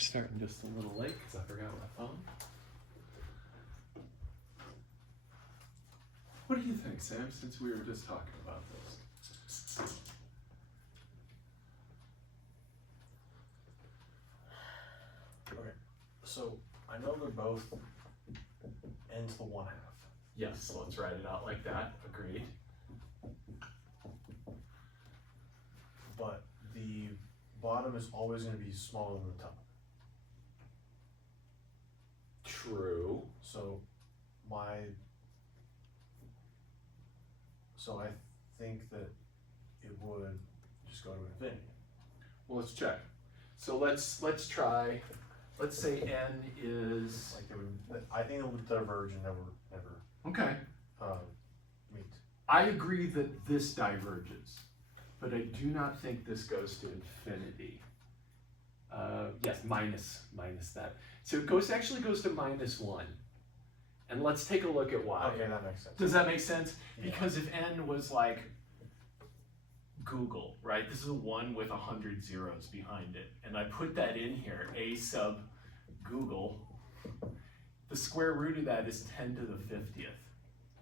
Starting just a little late because I forgot my phone. What do you think, Sam, since we were just talking about this? Okay, so I know they're both n to the 1/2. Yes, so let's write it out like that. Agreed. But the bottom is always going to be smaller than the top. True. So I think that it would just go to infinity. Well, let's check. So let's try. Let's say n is Like I think it would diverge and never okay. meet. I agree that this diverges, but I do not think this goes to infinity. Yes, minus that. So it actually goes to -1. And let's take a look at why. Okay, that makes sense. Does that make sense? Yeah. Because if n was like Google, right? This is a 1 with 100 zeros behind it. And I put that in here, a sub Google. The square root of that is 10 to the 50th.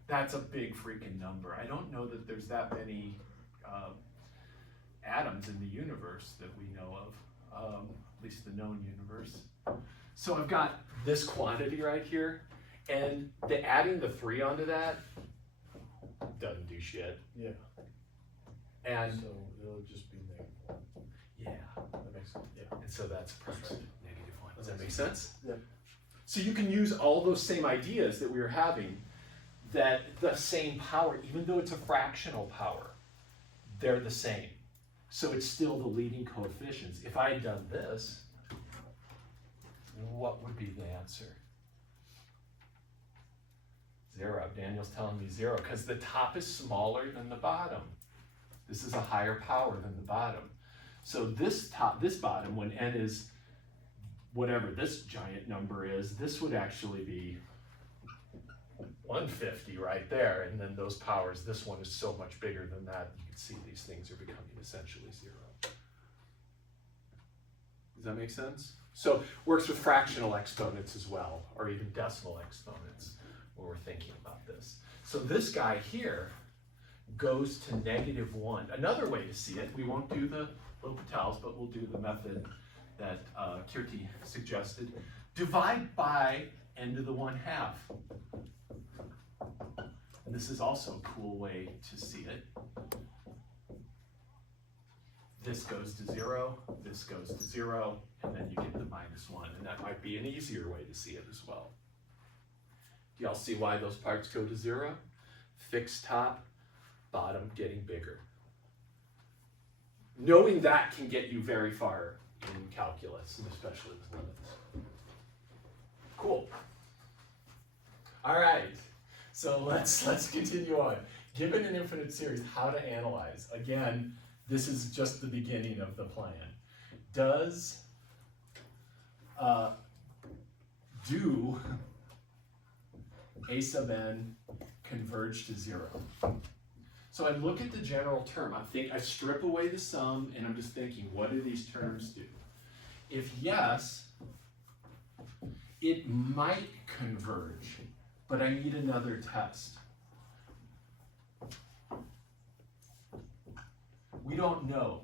That's a big freaking number. I don't know that there's that many atoms in the universe that we know of, at least the known universe. So I've got this quantity right here, and adding the 3 onto that doesn't do shit. Yeah. And So it'll just be -1. yeah, That makes sense. Yeah. and so that's approximately -1. Does that make sense? Yeah. So you can use all those same ideas that we were having, that the same power, even though it's a fractional power, they're the same. So it's still the leading coefficients. If I had done this, what would be the answer? 0. Daniel's telling me 0, because the top is smaller than the bottom. This is a higher power than the bottom. So this bottom, when n is whatever this giant number is, this would actually be 150 right there, and then those powers, this one is so much bigger than that, you can see these things are becoming essentially 0. Does that make sense? So works with fractional exponents as well, or even decimal exponents when we're thinking about this. So this guy here goes to -1. Another way to see it, we won't do the L'Hopital's, but we'll do the method that Kirti suggested. Divide by n to the 1/2. And this is also a cool way to see it. This goes to 0, this goes to 0, and then you get the -1. And that might be an easier way to see it as well. Do y'all see why those parts go to 0? Fixed top, bottom getting bigger. Knowing that can get you very far in calculus, and especially with limits. Cool. All right, so let's continue on. Given an infinite series, how to analyze? Again, this is just the beginning of the plan. Does do a sub n converge to 0? So I look at the general term. I strip away the sum, and I'm just thinking, what do these terms do? If yes, it might converge, but I need another test. We don't know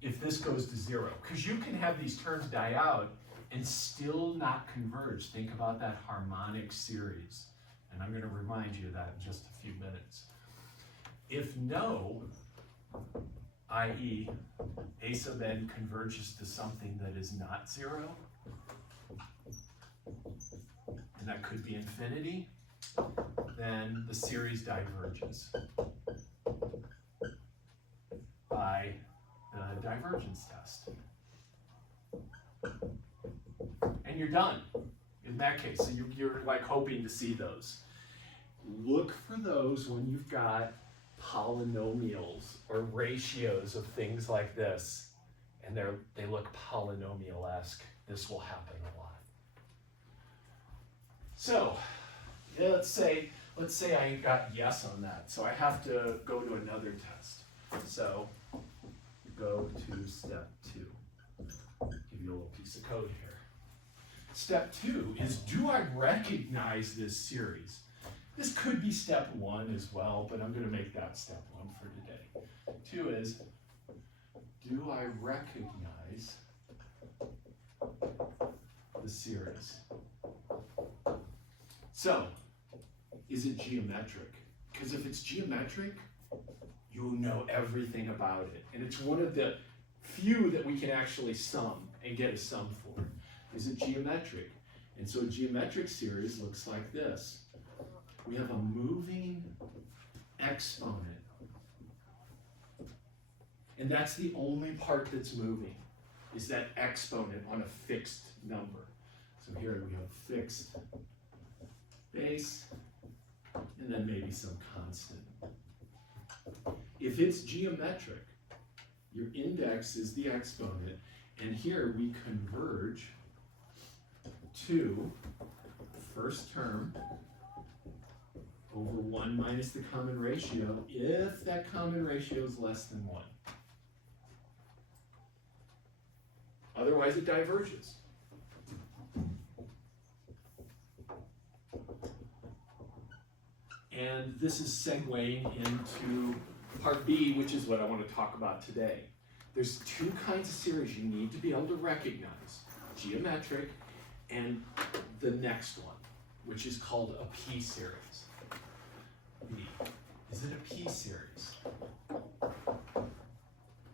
if this goes to 0, because you can have these terms die out and still not converge. Think about that harmonic series. And I'm going to remind you of that in just a few minutes. If no, i.e. a sub n converges to something that is not 0, and that could be infinity, then the series diverges by the divergence test. And you're done in that case. So you're like hoping to see those. Look for those when you've got polynomials or ratios of things like this, and they look polynomial-esque. This will happen a lot. So yeah, let's say I got yes on that. So I have to go to another test. So go to step 2. piece of code here. Step 2 is, do I recognize this series? This could be step 1 as well, but I'm going to make that step 1 for today. 2 is, do I recognize the series? So, is it geometric? Because if it's geometric, you'll know everything about it. And it's one of the few that we can actually sum and get a sum for. Is it geometric? And so a geometric series looks like this. We have a moving exponent. And that's the only part that's moving, is that exponent on a fixed number. So here we have fixed base, and then maybe some constant. If it's geometric, your index is the exponent, and here we converge to first term over 1 minus the common ratio if that common ratio is less than 1. Otherwise it diverges. And this is segueing into part B, which is what I want to talk about today. There's 2 kinds of series you need to be able to recognize: geometric and the next one, which is called a p-series. B. Is it a p-series?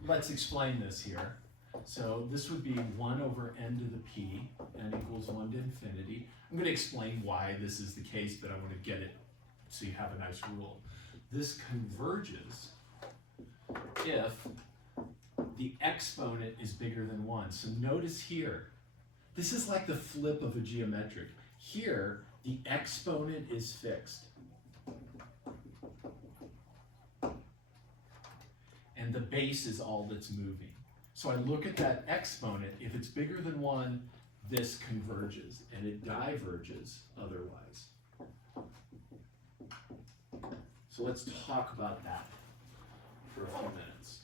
Let's explain this here. So this would be 1 over n to the p, n equals 1 to infinity. I'm going to explain why this is the case, but I want to get it so you have a nice rule. This converges if the exponent is bigger than 1. So notice here, this is like the flip of a geometric. Here, the exponent is fixed. And the base is all that's moving. So I look at that exponent. If it's bigger than 1, this converges, and it diverges otherwise. So let's talk about that for a few minutes.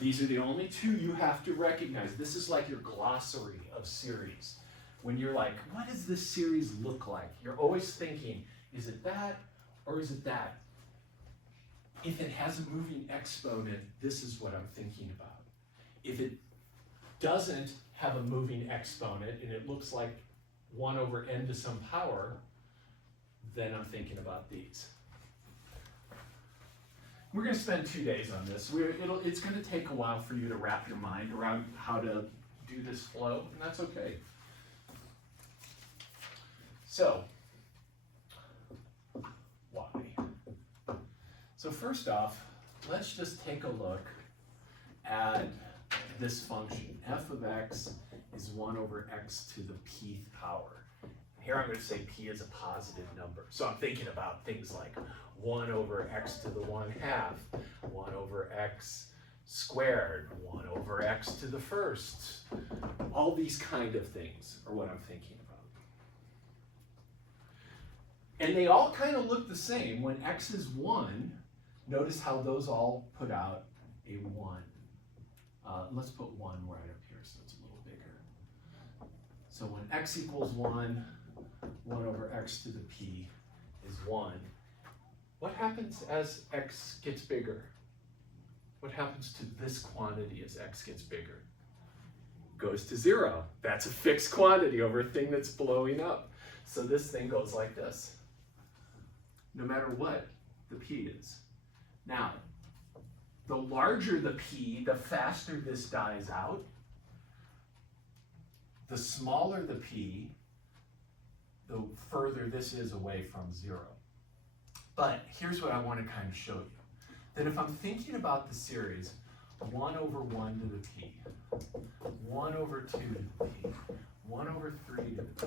These are the only 2 you have to recognize. This is like your glossary of series. When you're like, what does this series look like? You're always thinking, is it that or is it that? If it has a moving exponent, this is what I'm thinking about. If it doesn't have a moving exponent and it looks like 1 over n to some power, then I'm thinking about these. We're going to spend 2 days on this. It's going to take a while for you to wrap your mind around how to do this flow, and that's okay. So, why? So first off, let's just take a look at this function. F of x is 1 over x to the pth power. Here I'm going to say p is a positive number. So I'm thinking about things like 1 over x to the 1/2, 1 over x squared, 1 over x to the first. All these kind of things are what I'm thinking about. And they all kind of look the same. When x is 1, notice how those all put out a 1. Let's put 1 right up here so it's a little bigger. So when x equals 1, 1 over x to the p is 1. What happens as x gets bigger? What happens to this quantity as x gets bigger? Goes to 0. That's a fixed quantity over a thing that's blowing up. So this thing goes like this, no matter what the p is. Now, the larger the p, the faster this dies out. The smaller the p, the further this is away from 0. But here's what I want to kind of show you. That if I'm thinking about the series 1 over 1 to the p, 1 over 2 to the p, 1 over 3 to the p,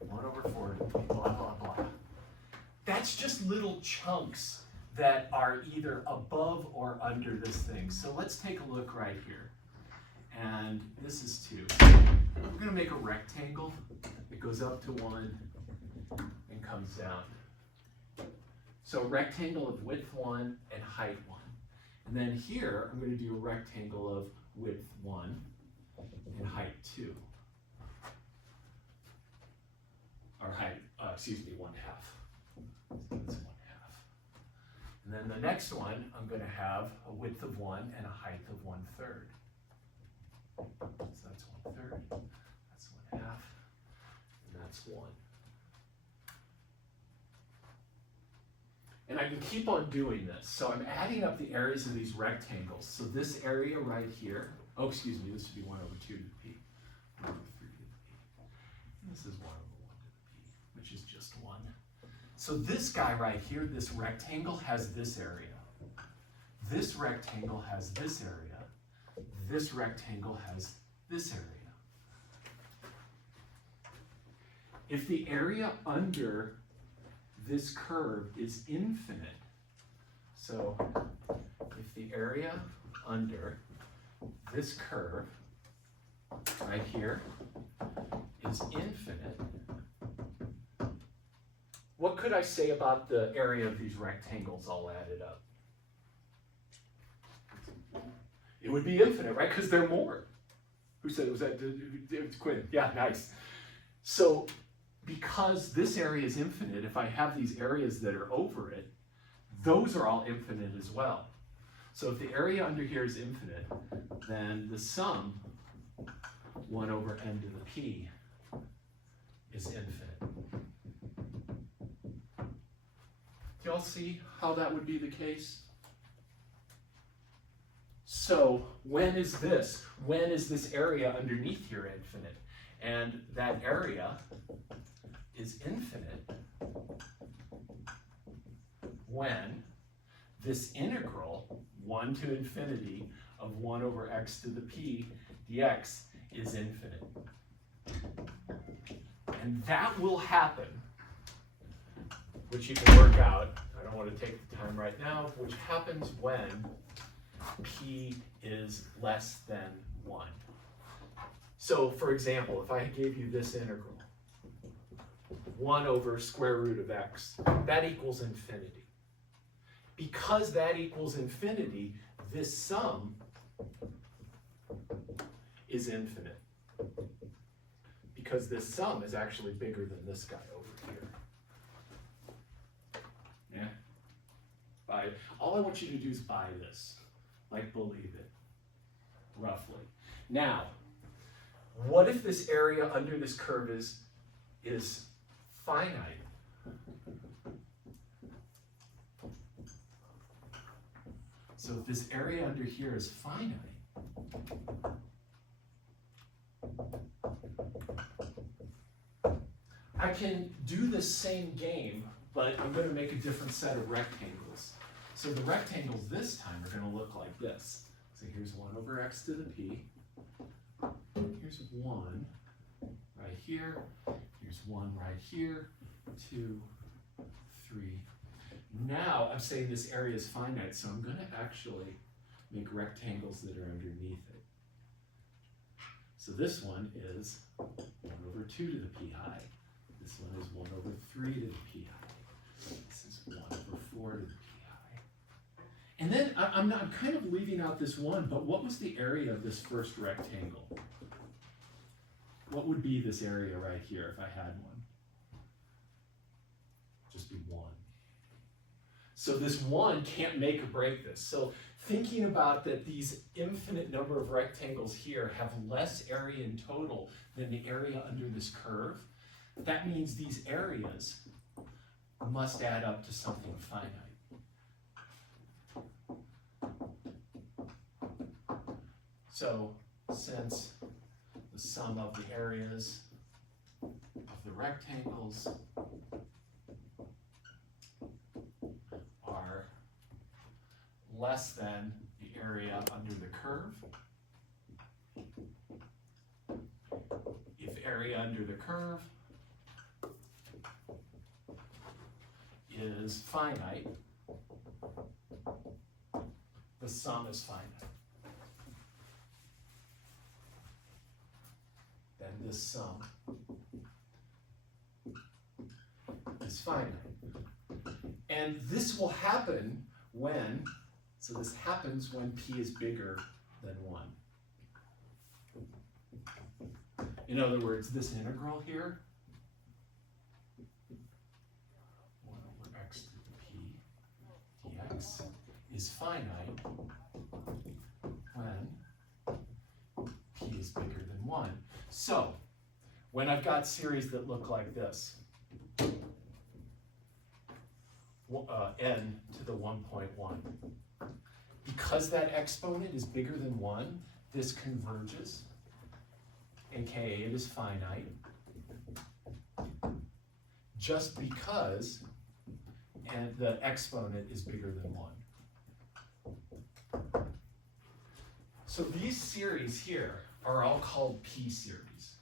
1 over 4 to the p, blah, blah, blah. That's just little chunks that are either above or under this thing. So let's take a look right here. And this is 2. We're going to make a rectangle. It goes up to 1 and comes down. So a rectangle of width 1 and height 1. And then here, I'm going to do a rectangle of width 1 next one, I'm going to have a width of 1 and a height of 1/3. So that's 1/3, that's 1/2, and that's 1. And I can keep on doing this. So I'm adding up the areas of these rectangles. So this area right here, oh, excuse me, this would be 1/2 to the p, 1/3 to the p. And this is 1/1 to the p, which is just 1. So this guy right here, this rectangle has this area. This rectangle has this area. This rectangle has this area. If the area under this curve is infinite, so if the area under this curve right here is infinite, what could I say about the area of these rectangles all added up? It would be infinite, right? Because they're more. Who said it was that? It was Quinn. Yeah, nice. So because this area is infinite, if I have these areas that are over it, those are all infinite as well. So if the area under here is infinite, then the sum 1/n to the p is infinite. Do y'all see how that would be the case? So when is this? When is this area underneath here infinite? And that area is infinite when this integral, 1 to infinity of 1/x to the p dx is infinite. And that will happen, which you can work out, I don't want to take the time right now, which happens when p is less than 1. So for example, if I gave you this integral, 1/√x, that equals infinity. Because that equals infinity, this sum is infinite. Because this sum is actually bigger than this guy over here. Yeah? All I want you to do is buy this. Like, believe it. Roughly. Now, what if this area under this curve is finite? So if this area under here is finite, I can do the same game, but I'm going to make a different set of rectangles. So the rectangles this time are going to look like this. So here's 1/x to the p. Here's 1 right here. Here's 1 right here. 2, 3. Now I'm saying this area is finite, so I'm going to actually make rectangles that are underneath it. So this one is 1/2 to the p high. This one is 1/3 to the p high. This is 1/4 to the p high. And then I'm kind of leaving out this one, but what was the area of this first rectangle? What would be this area right here if I had one? Just be 1. So this 1 can't make or break this. So thinking about that these infinite number of rectangles here have less area in total than the area under this curve, that means these areas must add up to something finite. So since the sum of the areas of the rectangles are less than the area under the curve, if area under the curve is finite, the sum is finite. Then this sum is finite. And this will happen when, so this happens when p is bigger than 1. In other words, this integral here, 1/x to the p dx, is finite when p is bigger than 1. So, when I've got series that look like this, n to the 1.1, because that exponent is bigger than 1, this converges, aka it is finite, just because and the exponent is bigger than 1. So these series here are all called p-series.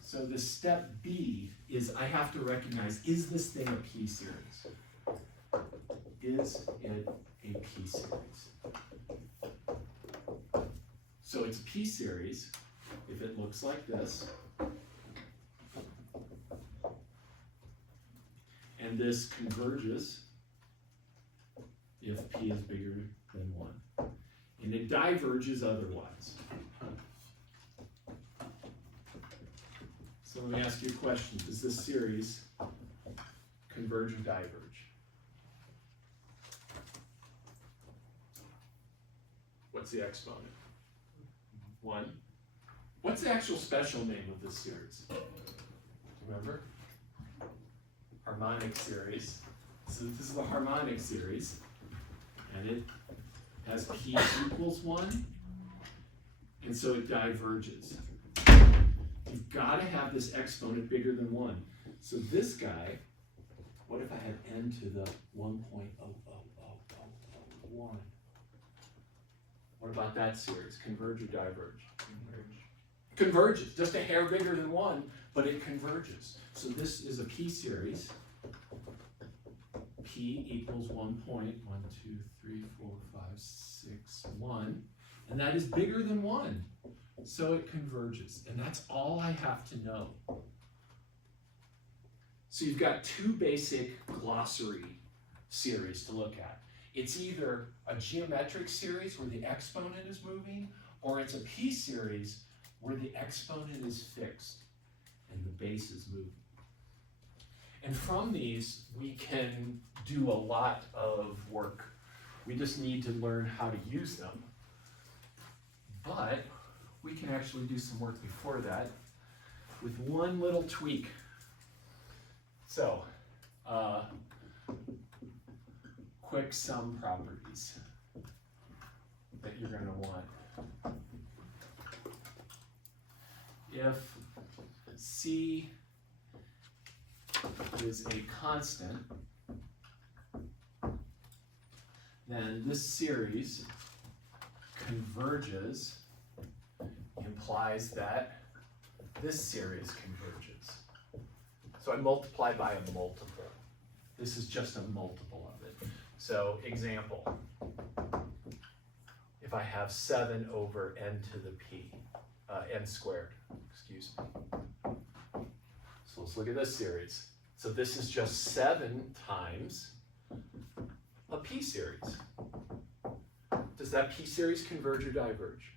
So the step B is I have to recognize, is this thing a p-series? Is it a p-series? So it's a p-series if it looks like this. And this converges if p is bigger than 1. And it diverges otherwise. So let me ask you a question. Does this series converge or diverge? What's the exponent? 1. What's the actual special name of this series? Remember? Harmonic series. So this is the harmonic series, and it has p equals 1, and so it diverges. You've got to have this exponent bigger than 1. So this guy, what if I had n to the 1.00001? What about that series? Converge or diverge? Converges, just a hair bigger than 1, but it converges. So this is a p-series. P equals 1.1234561, and that is bigger than 1. So it converges, and that's all I have to know. So you've got two basic glossary series to look at. It's either a geometric series where the exponent is moving, or it's a p-series where the exponent is fixed and the base is moving. And from these, we can do a lot of work. We just need to learn how to use them. But we can actually do some work before that with one little tweak. So, quick sum properties that you're going to want. If C is a constant, then this series converges, implies that this series converges. So I multiply by a multiple. This is just a multiple of it. So example, if I have 7 over n to the p, n squared, excuse me. So let's look at this series. So this is just 7 times a p-series. Does that p-series converge or diverge?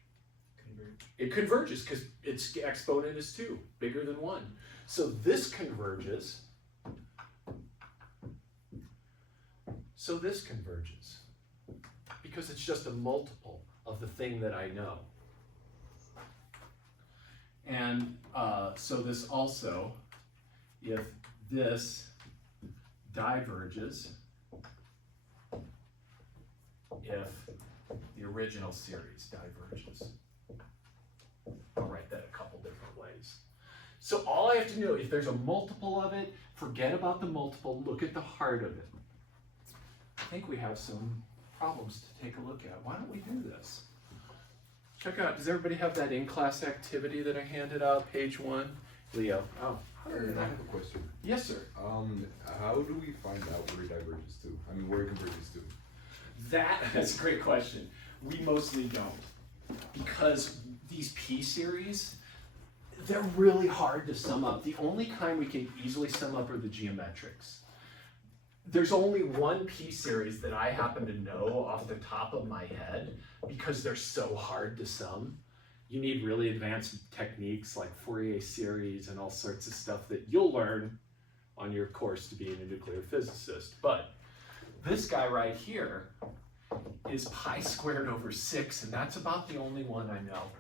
Converge. It converges because its exponent is 2, bigger than 1. So this converges. So this converges because it's just a multiple of the thing that I know. And so this also, if this diverges, if the original series diverges. I'll write that a couple different ways. So all I have to know, if there's a multiple of it, forget about the multiple, look at the heart of it. I think we have some problems to take a look at. Why don't we do this? Check out, does everybody have that in-class activity that I handed out, page 1? Leo. Oh. I have a question. Yes, sir. How do we find out where it diverges to? I mean, where it converges to? That's a great question. We mostly don't. Because these p-series, they're really hard to sum up. The only kind we can easily sum up are the geometrics. There's only one p-series that I happen to know off the top of my head because they're so hard to sum. You need really advanced techniques like Fourier series and all sorts of stuff that you'll learn on your course to being a nuclear physicist. But this guy right here is pi squared over 6, and that's about the only one I know.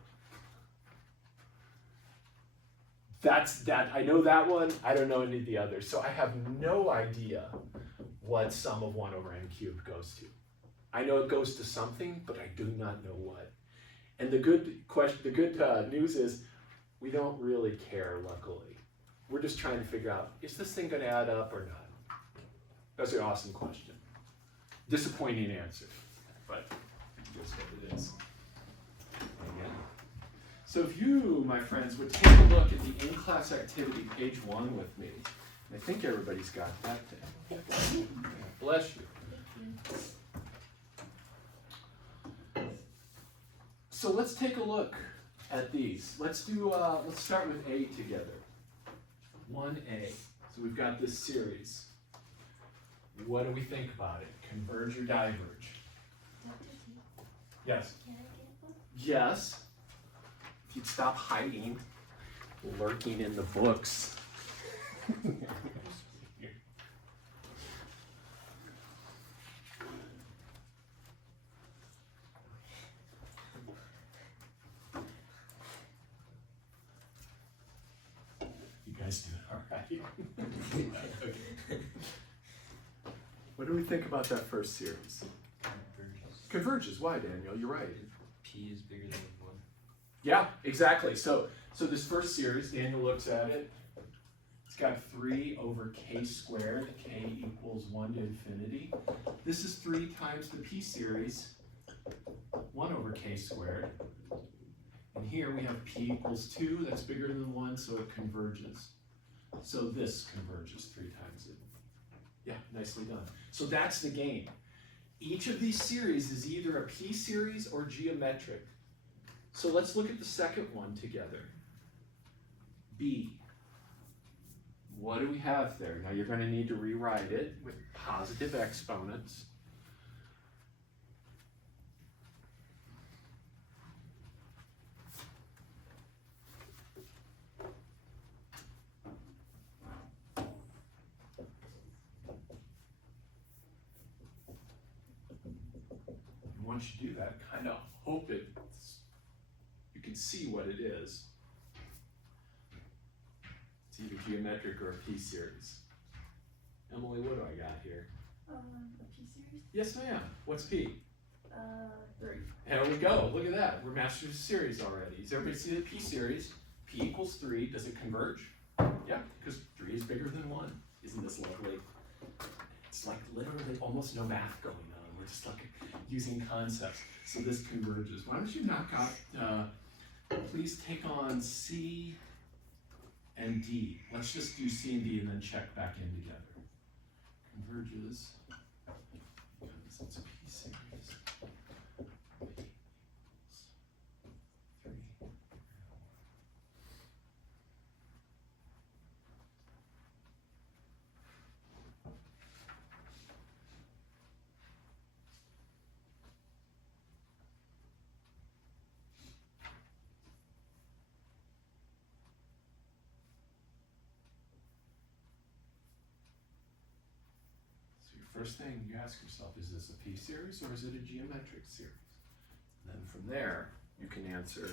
I know that one, I don't know any of the others. So I have no idea what sum of 1 over n cubed goes to. I know it goes to something, but I do not know what. And the good news is we don't really care, luckily. We're just trying to figure out, is this thing gonna add up or not? That's an awesome question. Disappointing answer, but that's what it is. Again. So if you, my friends, would take a look at the in-class activity, page 1 with me. I think everybody's got that thing. Bless you. So let's take a look at these. Let's start with A together. 1A. So we've got this series. What do we think about it? Converge or diverge? Yes. Can I get one? Yes. If you'd stop hiding, lurking in the books. You guys doing all right? Okay. What do we think about that first series? Converges. Why, Daniel? You're right. P is bigger than 1. Yeah, exactly. So this first series, Daniel looks at it. It's got 3 over k squared. K equals 1 to infinity. This is 3 times the p series, 1 over k squared. And here we have p equals 2. That's bigger than 1, so it converges. So this converges 3 times it. Yeah, nicely done. So that's the game. Each of these series is either a p series or geometric. So let's look at the second one together. B. What do we have there? Now you're going to need to rewrite it with positive exponents. Once you do that, kind of hope you can see what it is. It's either geometric or a p-series. Emily, what do I got here? A P series? Yes, ma'am. What's p? 3. There we go. Look at that. We're masters of series already. Does everybody see the p-series? P equals 3. Does it converge? Yeah, because 3 is bigger than 1. Isn't this lovely? It's like literally almost no math going on. We're just like using concepts. So this converges. Why don't you knock out, please take on C and D. Let's just do C and D and then check back in together. Converges, because it's a P series. P equals 3. First thing you ask yourself, is this a P series or is it a geometric series? And then from there, you can answer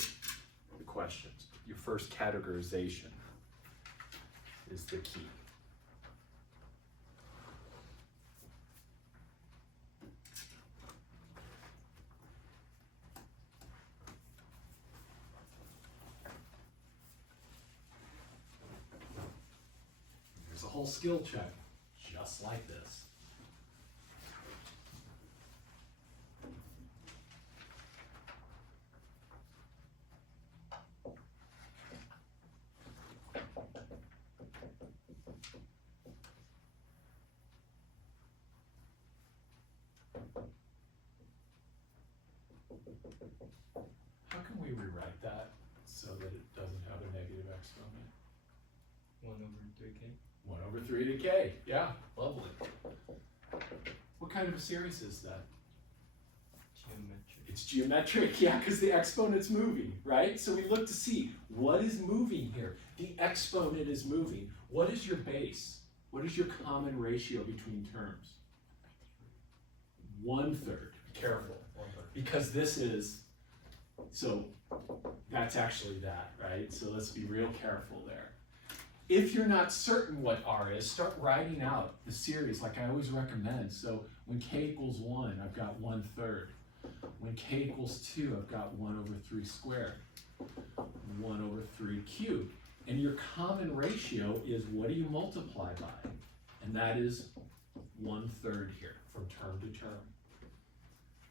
the questions. Your first categorization is the key. There's a whole skill check, just like this. How can we rewrite that so that it doesn't have a negative exponent? 1 over 3k. 1 over 3 to k. Yeah, lovely. What kind of a series is that? Geometric. It's geometric, yeah, because the exponent's moving, right? So we look to see what is moving here. The exponent is moving. What is your base? What is your common ratio between terms? 1/3. Be careful. 1/3. Because this is, so that's actually that, right? So let's be real careful there. If you're not certain what R is, start writing out the series like I always recommend. So when K equals 1, I've got 1/3. When K equals 2, I've got 1/3 squared, 1/3 cubed. And your common ratio is what do you multiply by? And that is 1/3 here from term to term.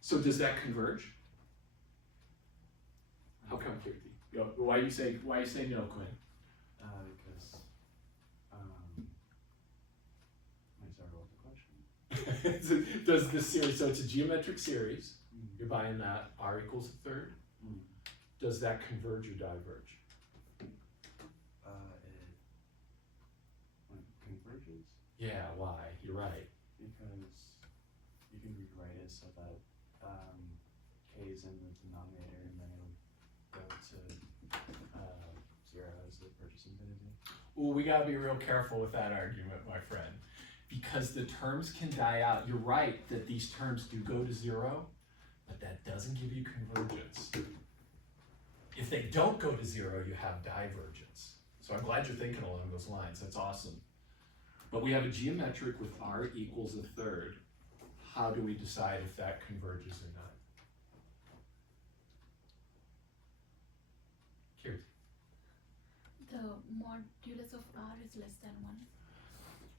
So does that converge? How come, Kirti? Why you say no, Quinn? Because, wait, sorry, what was the question? Does this series, so it's a geometric series, you're buying that, R equals 1/3. Mm. Does that converge or diverge? It converges Yeah, why? You're right. because you can rewrite it so that K is in the denominator and then it'll go to 0 as the purchase infinity. Well, we gotta be real careful with that argument, my friend, because the terms can die out. You're right that these terms do go to 0, but that doesn't give you convergence. If they don't go to 0, you have divergence. So I'm glad you're thinking along those lines, that's awesome. But we have a geometric with R equals 1/3. How do we decide if that converges or not? Kirti. The modulus of R is less than 1.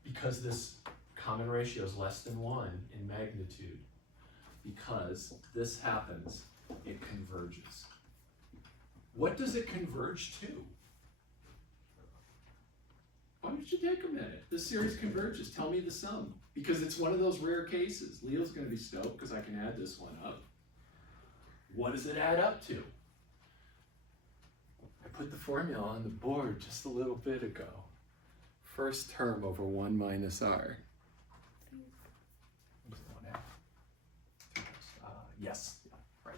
Because this common ratio is less than 1 in magnitude, because this happens, it converges. What does it converge to? Why don't you take a minute? This series converges. Tell me the sum. Because it's one of those rare cases. Leo's going to be stoked because I can add this one up. What does it add up to? I put the formula on the board just a little bit ago. First term over 1 minus R. Yes, right.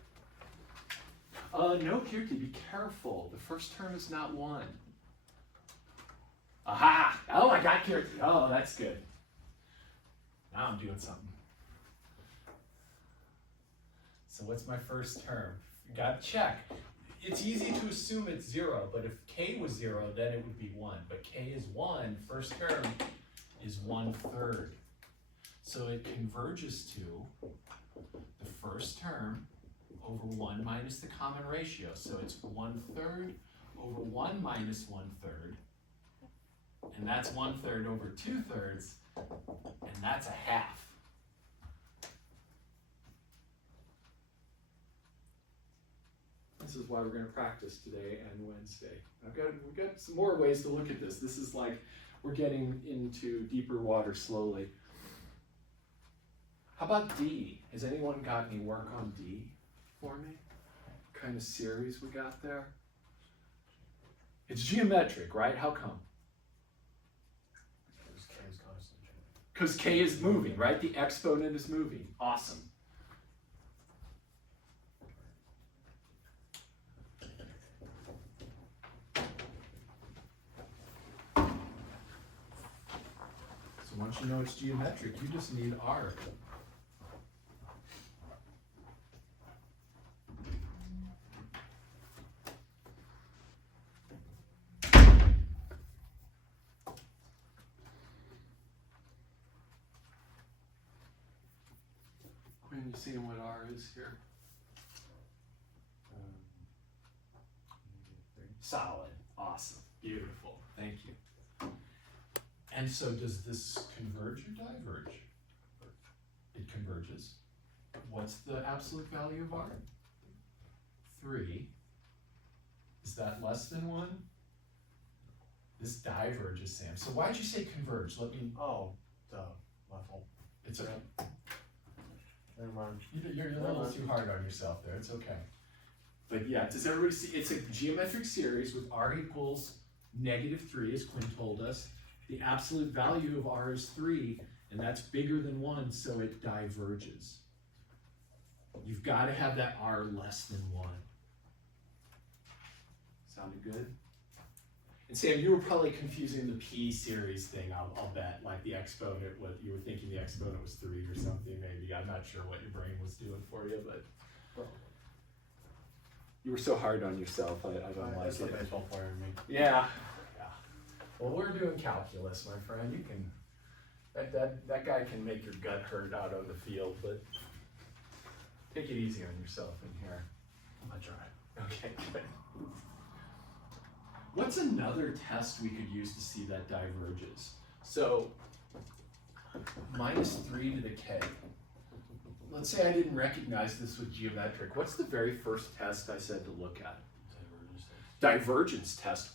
No, Kirti, be careful. The first term is not 1. Aha! Oh, I got Kirti. Oh, that's good. Now I'm doing something. So what's my first term? Got to check. It's easy to assume it's 0, but if K was 0, then it would be 1. But K is 1, first term is 1/3. So it converges to the first term over 1 minus the common ratio. So it's 1/3 over 1 minus 1/3. And that's 1/3 over 2/3. And that's a half. This is why we're going to practice today and Wednesday. We've got some more ways to look at this. This is like we're getting into deeper water slowly. How about D? Has anyone got any work on D for me? What kind of series we got there? It's geometric, right? How come? Because K is constant. Because K is moving, right? The exponent is moving. Awesome. So once you know it's geometric, you just need R. Quinn, you seeing what R is here? -3. Solid. Awesome. Beautiful. Thank you. And so does this converge or diverge? It converges. What's the absolute value of R? 3. Is that less than 1? This diverges, Sam. So why'd you say converge? Let me, Oh, duh. My fault. it's okay. Never mind. You're a little too hard on yourself there. It's okay. But yeah, does everybody see? It's a geometric series with R equals -3, as Quinn told us. The absolute value of R is 3, and that's bigger than 1, so it diverges. You've got to have that R less than 1. Sounded good? And Sam, you were probably confusing the P series thing, I'll bet, like the exponent, what you were thinking the exponent was 3 or something, maybe. I'm not sure what your brain was doing for you, but you were so hard on yourself, I don't like That's the it. baseball player in me. Yeah. Yeah. Well, we're doing calculus, my friend. You can, that guy can make your gut hurt out on the field, but take it easy on yourself in here. I'll try. Okay, good. What's another test we could use to see that diverges? So, -3 to the k. Let's say I didn't recognize this with geometric. What's the very first test I said to look at? Divergence test.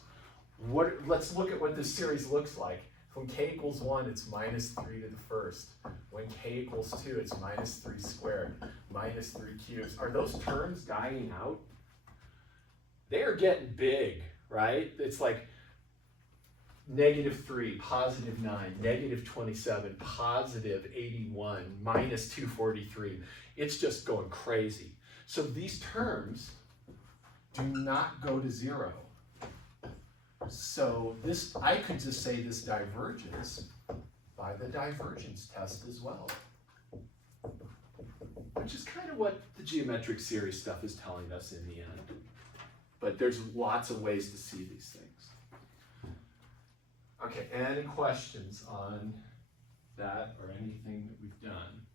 Let's look at what this series looks like. When k equals 1, it's -3 to the first. When k equals 2, it's -3 squared, -3 cubes. Are those terms dying out? They are getting big, right? It's like -3, +9, -27, +81, -243. It's just going crazy. So these terms do not go to 0. So this, I could just say this diverges by the divergence test as well. Which is kind of what the geometric series stuff is telling us in the end. But there's lots of ways to see these things. Okay, any questions on that or anything that we've done?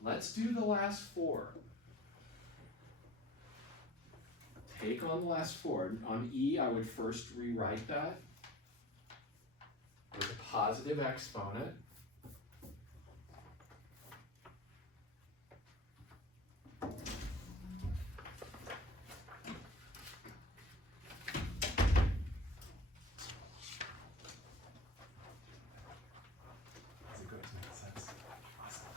Let's do the last 4. Take on the last 4. On E, I would first rewrite that with a positive exponent. Does it go to make sense? Awesome.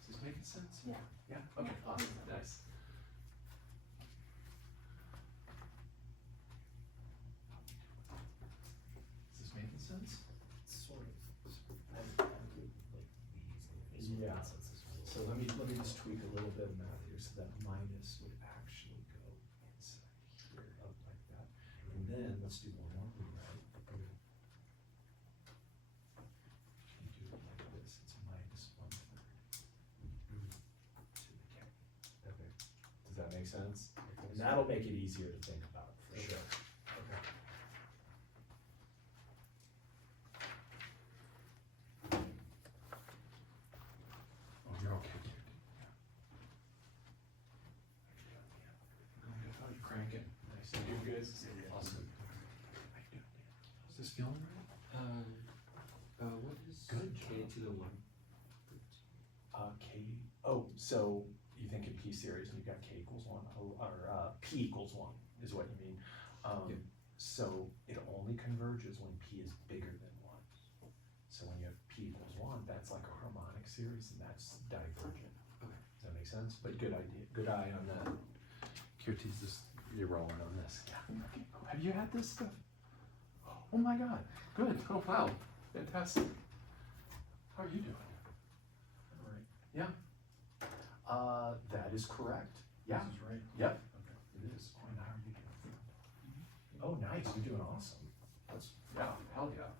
Is this making sense? Yeah. Yeah? Okay, awesome, nice. Is this making sense? Sort of. Yeah. So let me just tweak a little bit of math here, so that minus would actually go inside here, up like that. And then let's do one more rewrite. You do it like this, it's -1/3 to the k. Okay. Does that make sense? And that'll make it easier to think about, for sure. Okay. Oh, you're okay, dude. Yeah. Oh, you're cranking. Nice. You doing good? Awesome. How you doing, Dan? Is this feeling right? What is Good k job. to the 1? K. Oh, so you think in P series and you've got k equals 1, or P equals 1 is what you mean. Yep. So it only converges when P is bigger than 1. So when you have P equals 1, that's like a harmonic series, and that's divergent. Okay. Does that make sense? But good idea, good eye on that. QT's just, you're rolling on this. Yeah. Okay. Have you had this stuff? Oh my God. Good. Oh wow. Fantastic. How are you doing? All right. Yeah. That is correct. Yeah. This is right. Yep. Okay. It is. Oh, and how are you doing? Oh, nice. You're doing awesome. That's, yeah, hell yeah.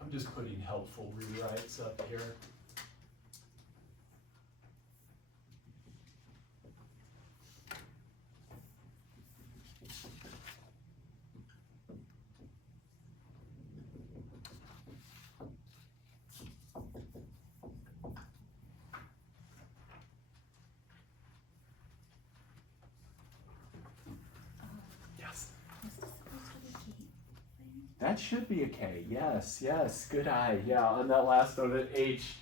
I'm just putting helpful rewrites up here. that should be a K. Yes, yes, good eye. Yeah, on that last one at H,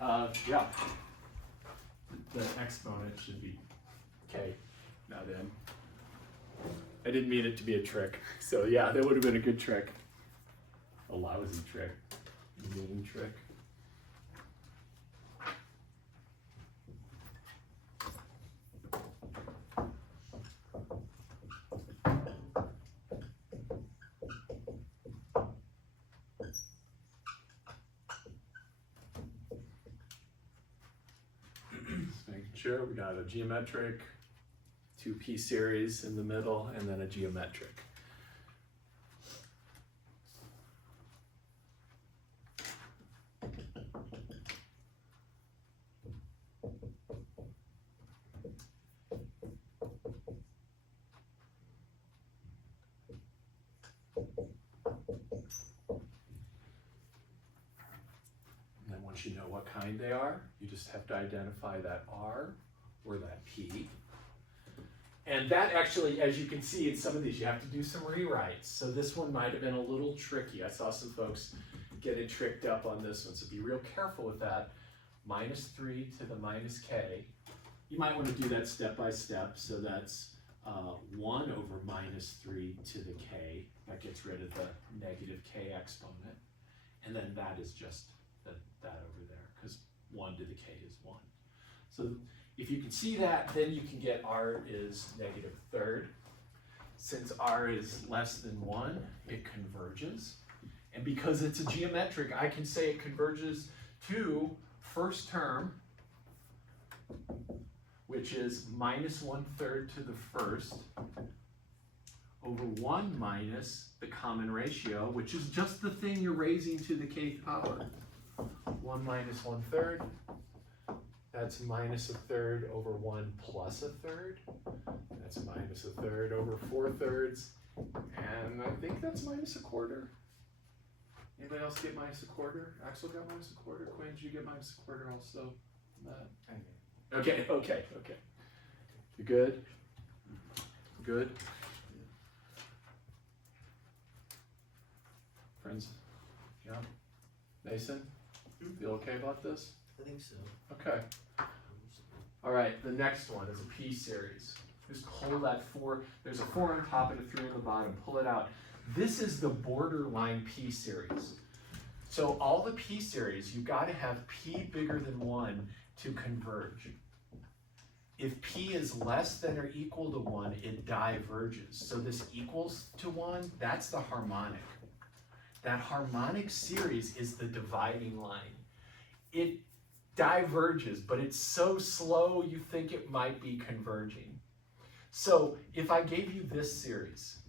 yeah. The exponent should be K, not N. I didn't mean it to be a trick. So yeah, that would have been a good trick. A lousy trick. Mean trick. Just making sure we got a geometric, two P series in the middle, and then a geometric. And then once you know what kind they are, you just have to identify that R or that P. And that actually, as you can see in some of these, you have to do some rewrites. So this one might have been a little tricky. I saw some folks getting tricked up on this one, so be real careful with that. -3 to the minus K. You might want to do that step by step. So that's 1 over -3 to the K. That gets rid of the negative K exponent. And then that is just that over there, because 1 to the K is 1. So if you can see that, then you can get R is -1/3. Since R is less than 1, it converges. And because it's a geometric, I can say it converges to first term, which is -1/3 to the first, over 1 minus the common ratio, which is just the thing you're raising to the kth power. 1 minus 1/3. That's -1/3 over 1 plus 1/3. That's -1/3 over 4/3. And I think that's -1/4. Anybody else get -1/4? Axel got -1/4. Quinn, did you get -1/4 also? Okay. You good? Good? Friends? Yeah? Mason? Feel okay about this? I think so. Okay. All right, the next one is a P series. Just pull that 4, there's a 4 on top and a 3 on the bottom, pull it out. This is the borderline P series. So all the P series, you've got to have P bigger than 1 to converge. If P is less than or equal to 1, it diverges. So this equals to 1, that's the harmonic. That harmonic series is the dividing line. It diverges, but it's so slow you think it might be converging. So if I gave you this series,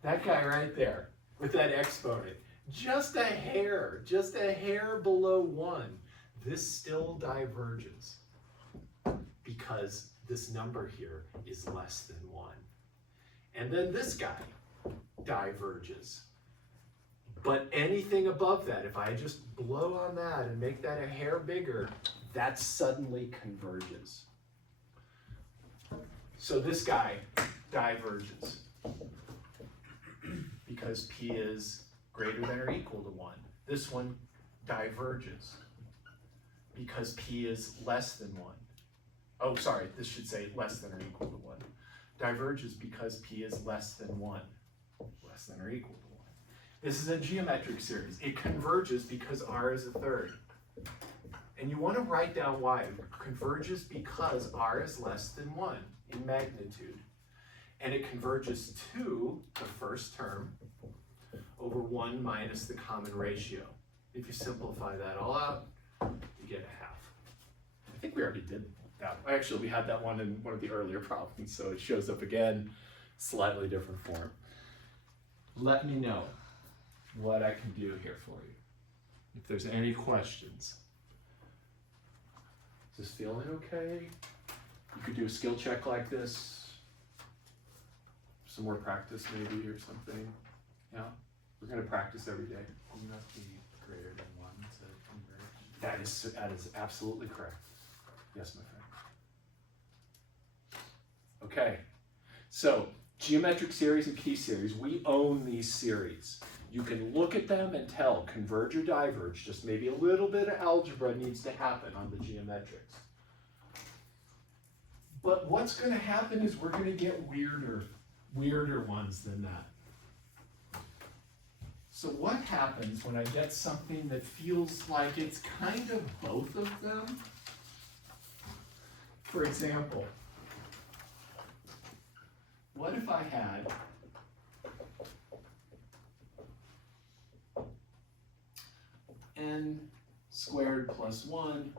that guy right there with that exponent, just a hair below 1, this still diverges because this number here is less than 1. And then this guy diverges. But anything above that, if I just blow on that and make that a hair bigger, that suddenly converges. So this guy diverges because P is greater than or equal to 1. This one diverges because P is less than 1. Oh, sorry, this should say less than or equal to 1. Diverges because P is less than 1. Less than or equal to 1. This is a geometric series. It converges because R is 1/3. And you want to write down why. It converges because R is less than 1 in magnitude. And it converges to the first term over 1 minus the common ratio. If you simplify that all out, you get a half. I think we already did that. Actually, we had that one in one of the earlier problems, so it shows up again, slightly different form. Let me know what I can do here for you. If there's any questions. Is this feeling okay? You could do a skill check like this. Some more practice maybe or something. Yeah, we're gonna practice every day. You must be greater than 1 to converge. That is absolutely correct. Yes, my friend. Okay, so Geometric series and p-series, we own these series. You can look at them and tell converge or diverge, just maybe a little bit of algebra needs to happen on the geometrics. But what's going to happen is we're going to get weirder ones than that. So what happens when I get something that feels like it's kind of both of them? For example, what if I had n squared plus 1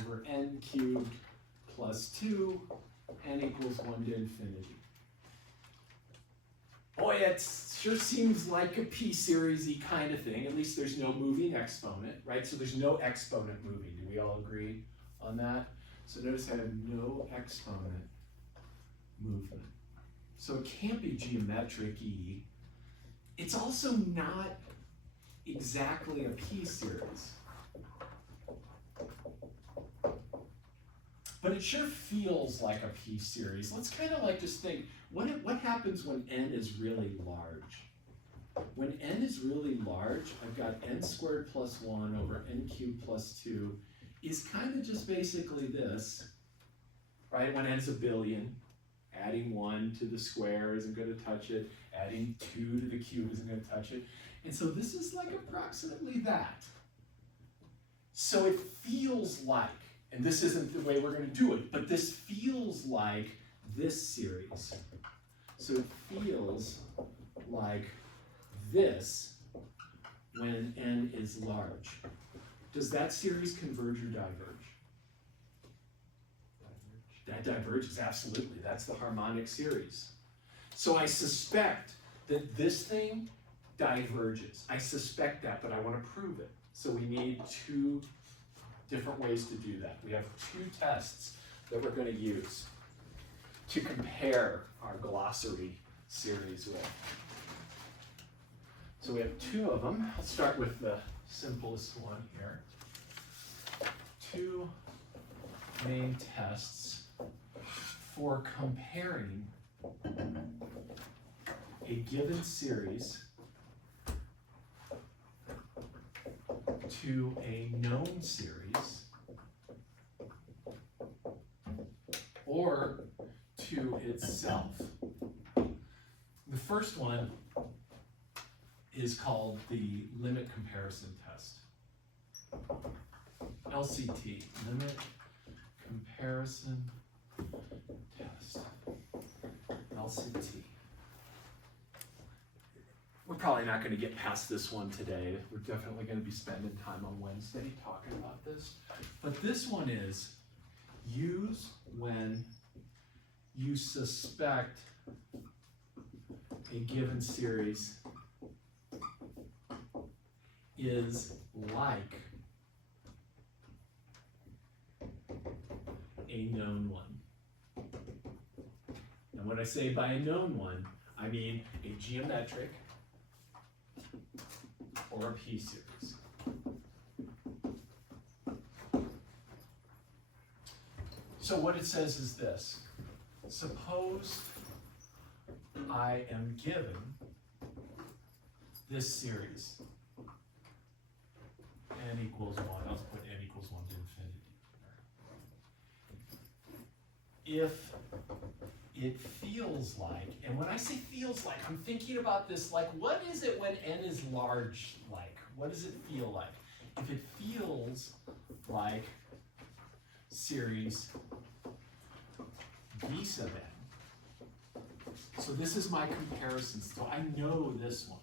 over n cubed plus 2, n equals 1 to infinity? Boy, it sure seems like a p-series-y kind of thing. At least there's no moving exponent, right? So there's no exponent moving. Do we all agree on that? So notice I have no exponent movement. So it can't be geometric-y. It's also not exactly a p-series. But it sure feels like a p-series. Let's kind of like just think, what happens when n is really large? When n is really large, I've got n squared plus 1 over n cubed plus 2 is kind of just basically this, right? When n is a billion, adding 1 to the square isn't going to touch it, adding 2 to the cube isn't going to touch it. And so this is like approximately that. So it feels like, and this isn't the way we're going to do it, but this feels like this series. So it feels like this when n is large. Does that series converge or diverge? That diverges, absolutely. That's the harmonic series. So I suspect that this thing diverges. I suspect that, but I want to prove it. So we need two different ways to do that. We have two tests that we're going to use to compare our glossary series with. So we have two of them. I'll start with the simplest one here. Two main tests for comparing a given series to a known series or to itself. The first one is called the limit comparison test. LCT, limit comparison test. LCT. We're probably not going to get past this one today. We're definitely going to be spending time on Wednesday talking about this. But this one is use when you suspect a given series is like a known one. And when I say by a known one, I mean a geometric or a p-series. So what it says is this. Suppose I am given this series, n equals 1. I'll just put n equals 1 to infinity. If it feels like, and when I say feels like, I'm thinking about this like, what is it when n is large like? What does it feel like? If it feels like series b sub n, so this is my comparison, so I know this one.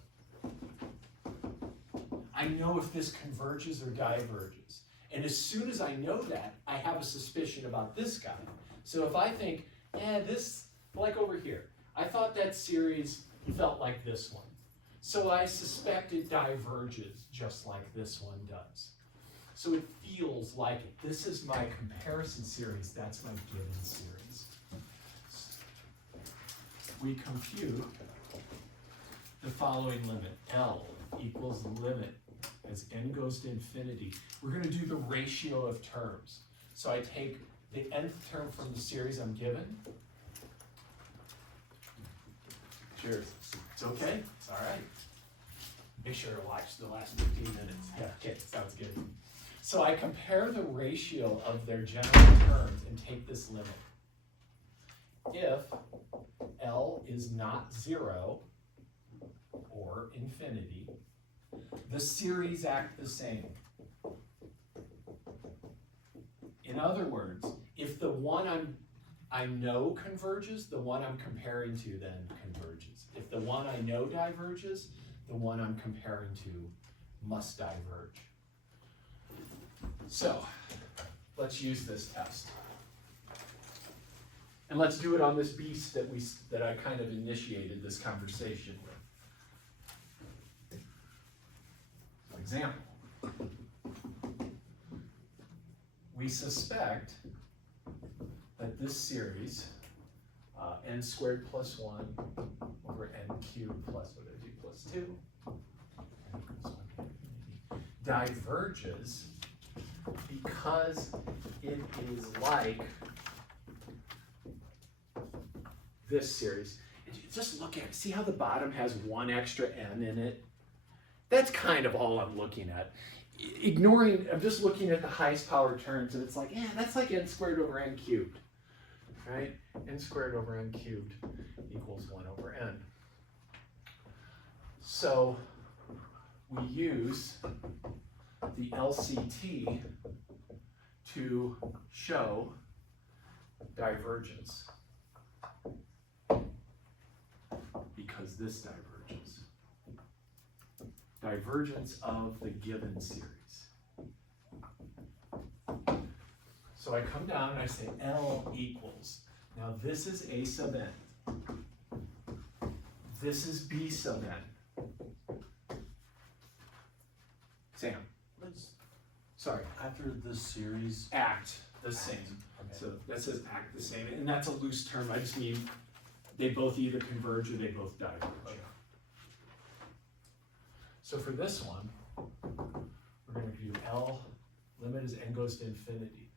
I know if this converges or diverges. And as soon as I know that, I have a suspicion about this guy. So if I think, this, like over here, I thought that series felt like this one. So I suspect it diverges just like this one does. So it feels like it. This is my comparison series, that's my given series. We compute the following limit. L equals limit as n goes to infinity. We're going to do the ratio of terms. So I take the nth term from the series I'm given, Cheers. It's okay. It's all right. Make sure to watch the last 15 minutes. Yeah, okay, sounds good. So I compare the ratio of their general terms and take this limit. If L is not 0 or infinity, the series act the same. In other words, if the one I know converges, the one I'm comparing to then converges. If the one I know diverges, the one I'm comparing to must diverge. So let's use this test. And let's do it on this beast that I kind of initiated this conversation with. For example, we suspect that this series, n squared plus 1 over n cubed plus, what did I do, plus 2, diverges because it is like this series. Just look at it. See how the bottom has 1 extra n in it? That's kind of all I'm looking at. Ignoring, I'm just looking at the highest power terms, and it's like, that's like n squared over n cubed, right? N squared over n cubed equals 1 over n. So we use the LCT to show divergence, because this diverges. Divergence of the given series. So I come down and I say L equals. Now this is A sub n. This is B sub n. Sam. Sorry. After the series. Act the same. Okay. So that says act the same, and that's a loose term. I just mean they both either converge or they both diverge. Okay. So for this one, we're going to do L, limit as n goes to infinity.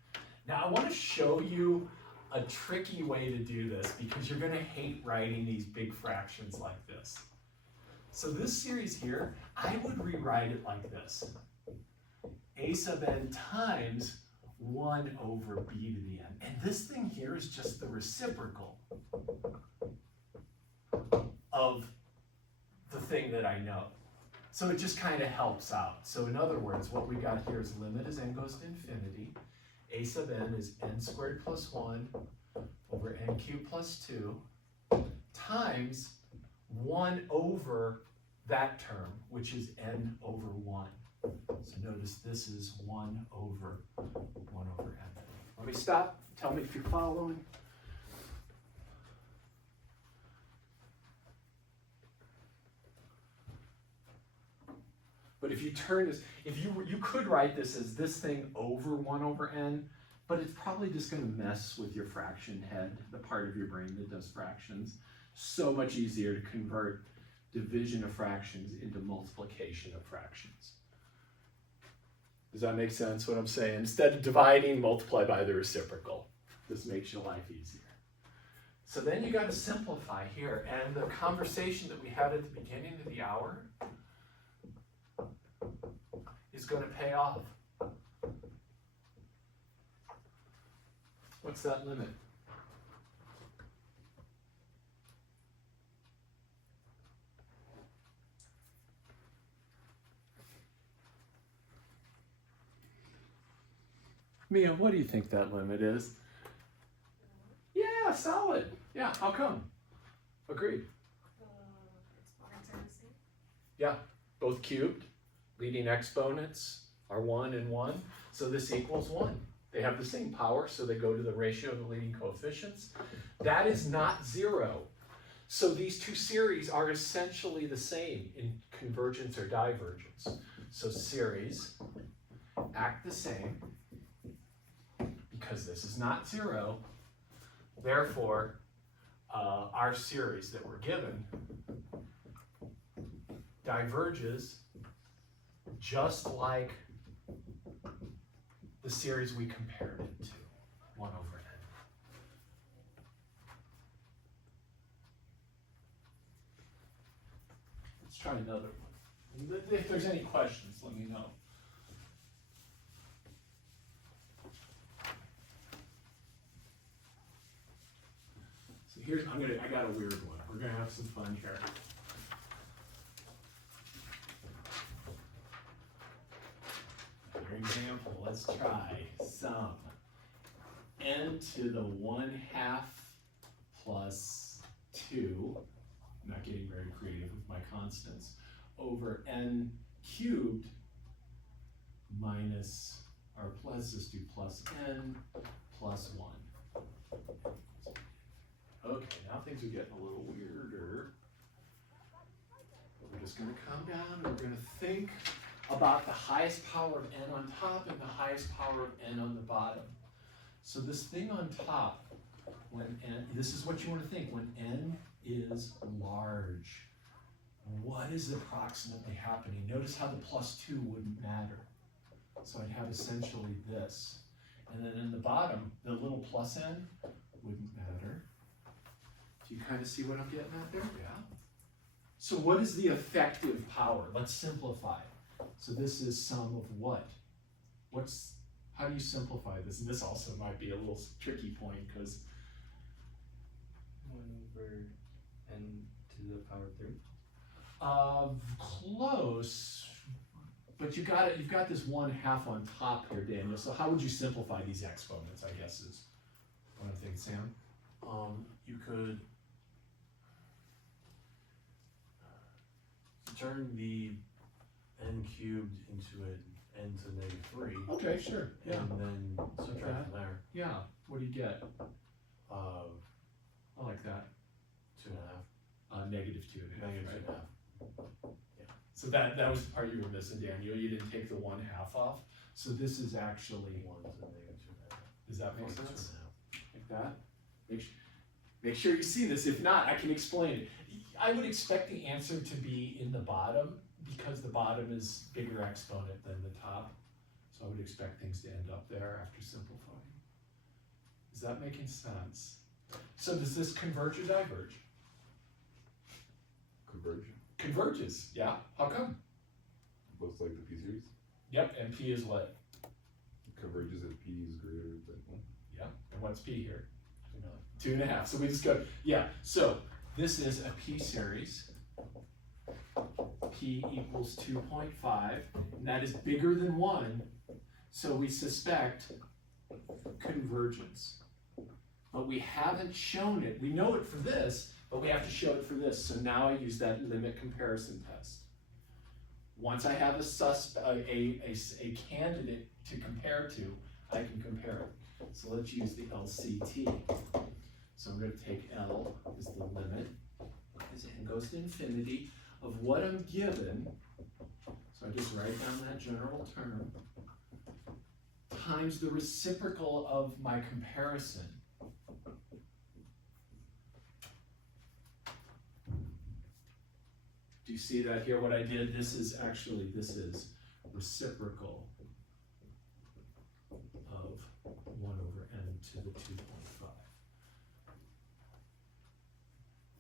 Now I want to show you a tricky way to do this because you're going to hate writing these big fractions like this. So this series here, I would rewrite it like this. A sub n times 1 over b to the n. And this thing here is just the reciprocal of the thing that I know. So it just kind of helps out. So in other words, what we got here is limit as n goes to infinity. A sub n is n squared plus 1 over n cubed plus 2 times 1 over that term, which is n over 1. So notice this is 1 over n. Let me stop. Tell me if you're following. But if you turn this, if you could write this as this thing over 1 over n, but it's probably just going to mess with your fraction head, the part of your brain that does fractions. So much easier to convert division of fractions into multiplication of fractions. Does that make sense what I'm saying? Instead of dividing, multiply by the reciprocal. This makes your life easier. So then you got to simplify here. And the conversation that we had at the beginning of the hour is going to pay off. What's that limit? Mia, what do you think that limit is? Yeah, solid. Yeah, how come? Agreed. Yeah, both cubed. Leading exponents are 1 and 1. So this equals 1. They have the same power, so they go to the ratio of the leading coefficients. That is not 0. So these two series are essentially the same in convergence or divergence. So series act the same because this is not 0. Therefore, our series that we're given diverges just like the series we compared it to, 1 over n. Let's try another one. If there's any questions, let me know. So here's, I got a weird one. We're gonna have some fun here. For example, let's try sum n to the 1/2 plus 2, I'm not getting very creative with my constants, over n cubed minus, or let's just do plus n plus 1. Okay, now things are getting a little weirder. But we're just gonna come down and we're gonna think about the highest power of n on top and the highest power of n on the bottom. So this thing on top, when n, this is what you want to think, when n is large, what is approximately happening? Notice how the plus 2 wouldn't matter. So I'd have essentially this. And then in the bottom, the little plus n wouldn't matter. Do you kind of see what I'm getting at there? Yeah. So what is the effective power? Let's simplify. So this is sum of what? How do you simplify this? And this also might be a little tricky point because 1 over n to the power 3. Close, but you've got this 1/2 on top here, Daniel. So how would you simplify these exponents, I guess is what I'm thinking, Sam? You could turn the n cubed into an n to -3. Okay, sure, yeah. And then subtract from there. Yeah, what do you get? Uh, I like that. 2.5. Negative 2.5, Negative right? 2.5. So that was the part you were missing, Daniel. You didn't take the 1/2 off. So this is actually, 1 to -2.5. does that make 1 to sense? 2.5. Like that? Make sure you see this. If not, I can explain it. I would expect the answer to be in the bottom because the bottom is bigger exponent than the top. So I would expect things to end up there after simplifying. Is that making sense? So does this converge or diverge? Conversion. Converges, yeah. How come? Looks like the P series. Yep, and P is what? Converges if P is greater than 1. Yeah, and what's P here? 2.5. 2.5, so we just go, yeah, so this is a P series. P equals 2.5, and that is bigger than 1, so we suspect convergence. But we haven't shown it, we know it for this, but we have to show it for this, so now I use that limit comparison test. Once I have a candidate to compare to, I can compare it. So let's use the LCT. So I'm going to take L as the limit, as n goes to infinity, of what I'm given, so I just write down that general term, times the reciprocal of my comparison. Do you see that here, what I did? This is reciprocal of 1 over n to the 2.5.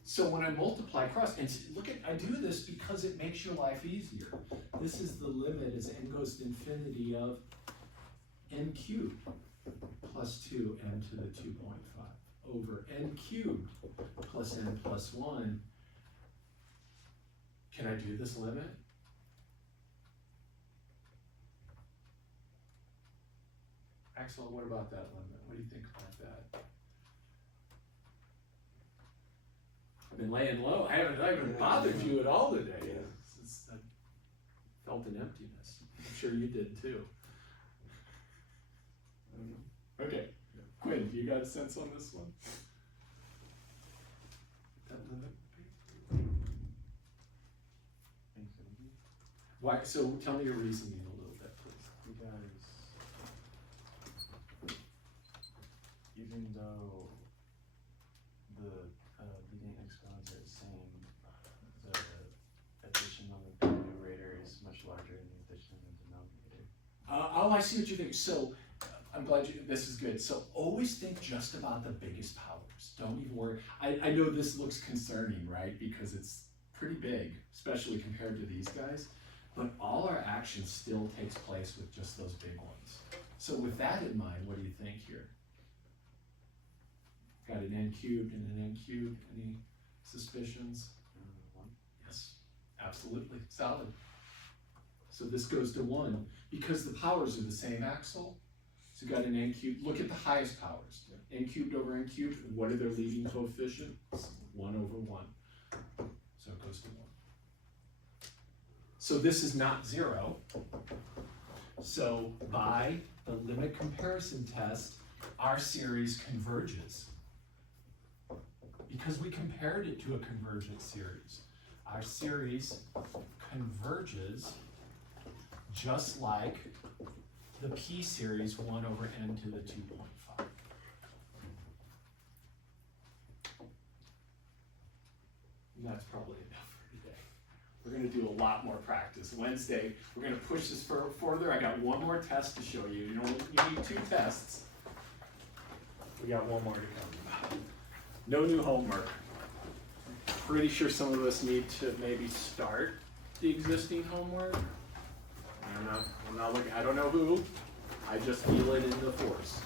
So when I multiply across, and look at, I do this because it makes your life easier. This is the limit as n goes to infinity of n cubed plus 2n to the 2.5 over n cubed plus n plus 1. Can I do this limit? Axel, what about that limit? What do you think about that? I've been laying low. I haven't bothered you at all today. I felt an emptiness. I'm sure you did too. Okay. Quinn, do you got a sense on this one? That limit? Infinity. Why? So tell me your reasoning a little bit, please. Because even though the leading exponents are the same, the addition on the numerator is much larger than the addition on the denominator. Oh, I see what you think. So I'm glad this is good. So always think just about the biggest powers. Don't even worry. I know this looks concerning, right? Because it's pretty big, especially compared to these guys, but all our action still takes place with just those big ones. So with that in mind, what do you think here? Got an n cubed and an n cubed, any suspicions? 1. Yes, absolutely, solid. So this goes to 1, because the powers are the same axle. So you got an n cubed, look at the highest powers. N cubed over n cubed, what are their leading coefficients? 1 over 1. So it goes to 1. So this is not 0. So by the limit comparison test, our series converges. Because we compared it to a convergent series. Our series converges just like the P series 1 over n to the 2.5. And that's probably enough for today. We're going to do a lot more practice. Wednesday, we're going to push this further. I got one more test to show you. You know, you need 2 tests. We got one more to come. No new homework. Pretty sure some of us need to maybe start the existing homework. I don't know. I'm not looking. I don't know who. I just feel it in the force.